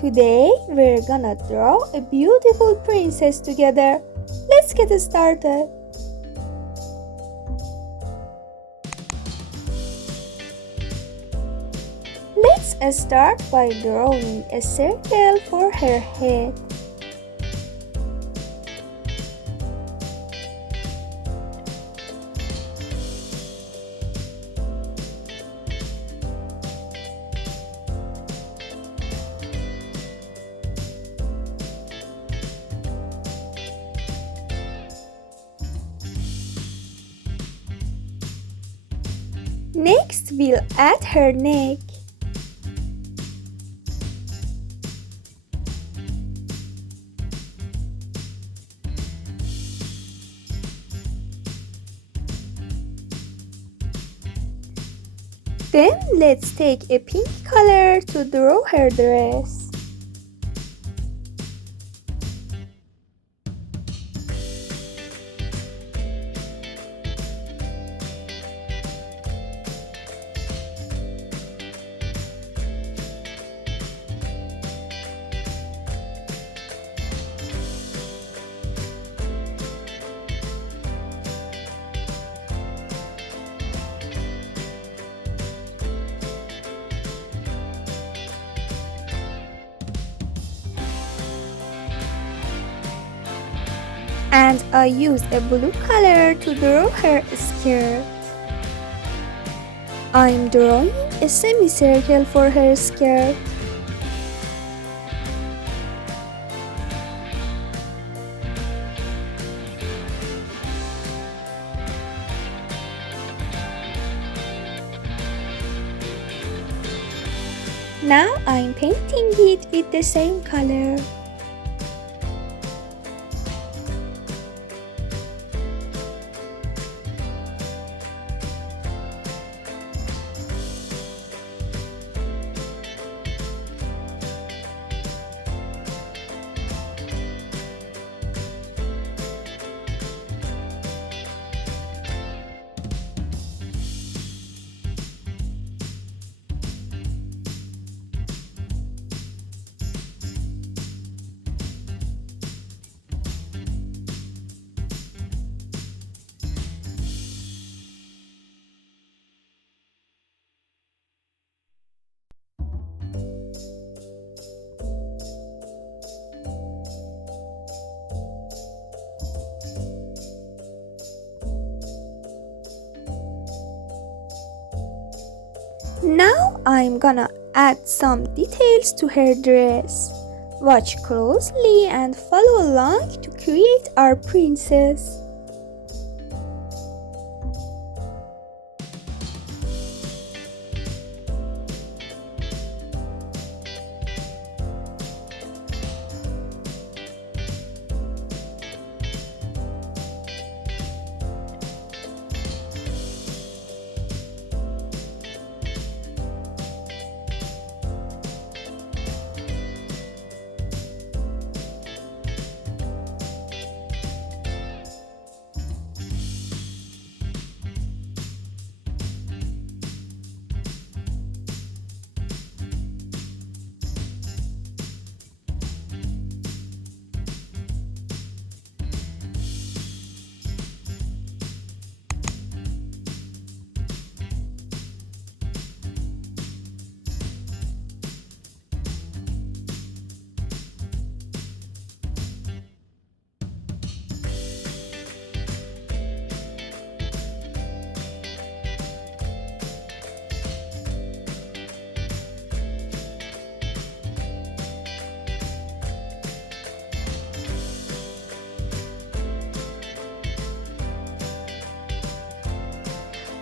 Today we're gonna draw a beautiful princess together. Let's get started. Let's start by drawing a circle for her head. Next, we'll add her neck. Then let's take a pink color to draw her dress. And I use a blue color to draw her skirt. I'm drawing a semicircle for her skirt. Now I'm painting it with the same color. Now I'm gonna add some details to her dress. Watch closely and follow along to create our princess.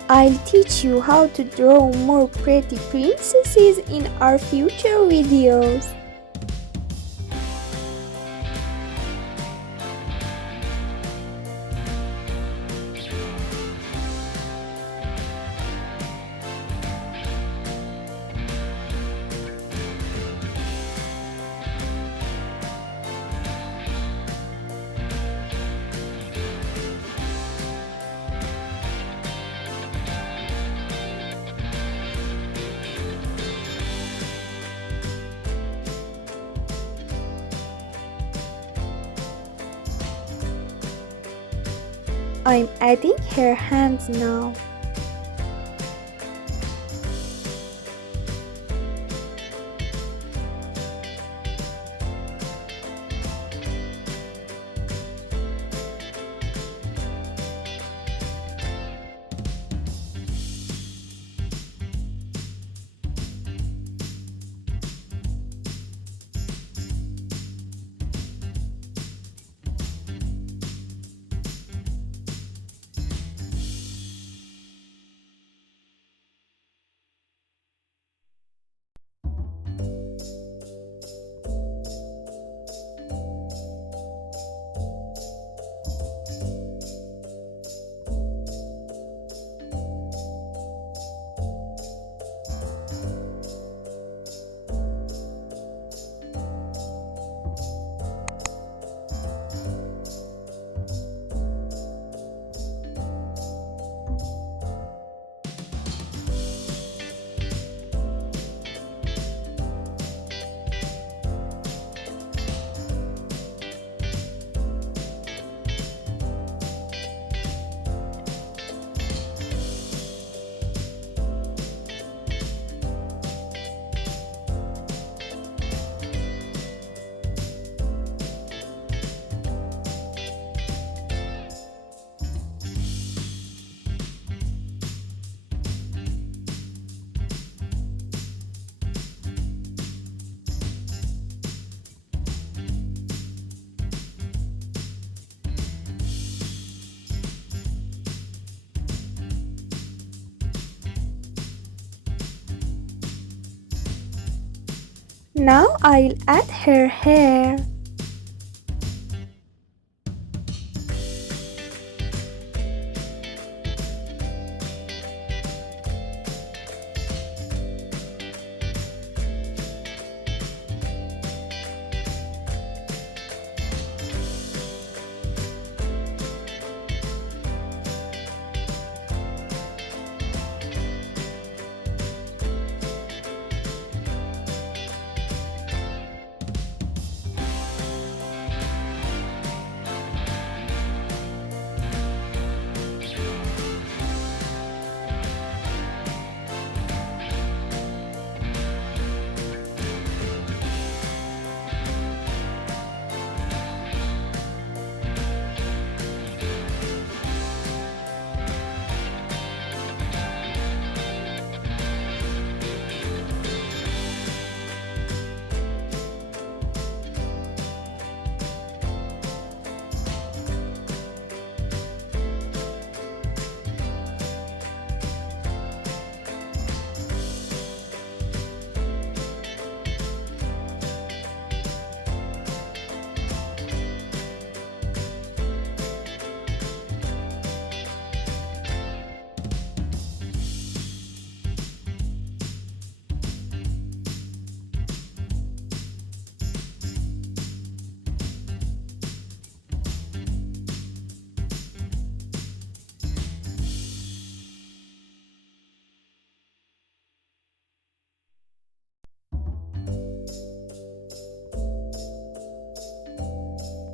I'll teach you how to draw more pretty princesses in our future videos. I'm adding her hands now. Now I'll add her hair.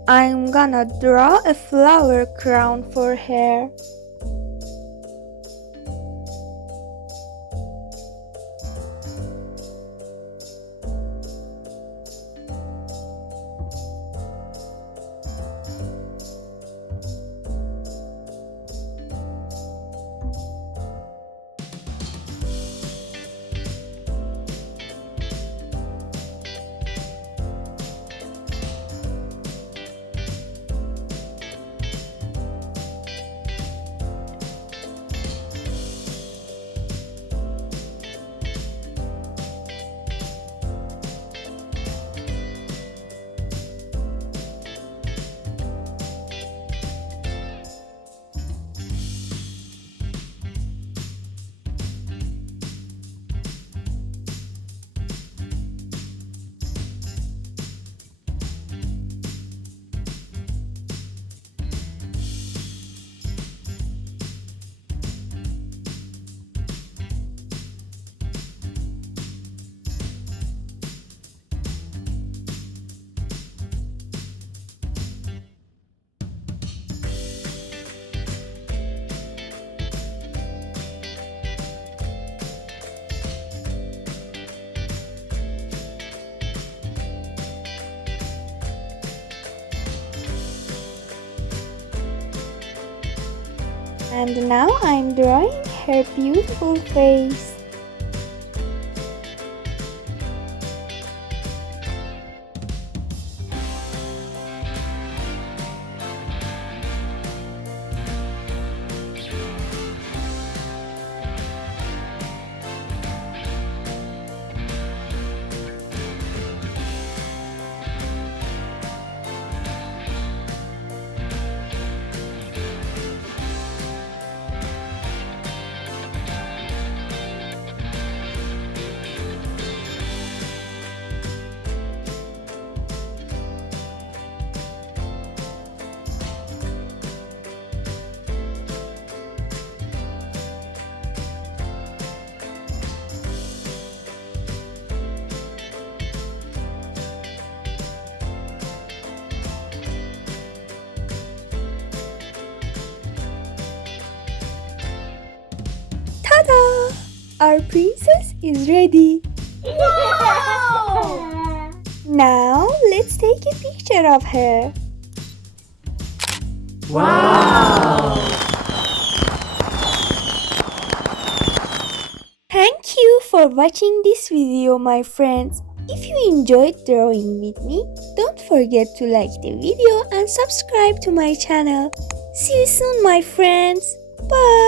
I'm gonna draw a flower crown for her. And now I'm drawing her beautiful face. Ta-da! Our princess is ready. Wow! Now let's take a picture of her. Wow! Thank you for watching this video, my friends. If you enjoyed drawing with me, don't forget to like the video and subscribe to my channel. See you soon, my friends. Bye!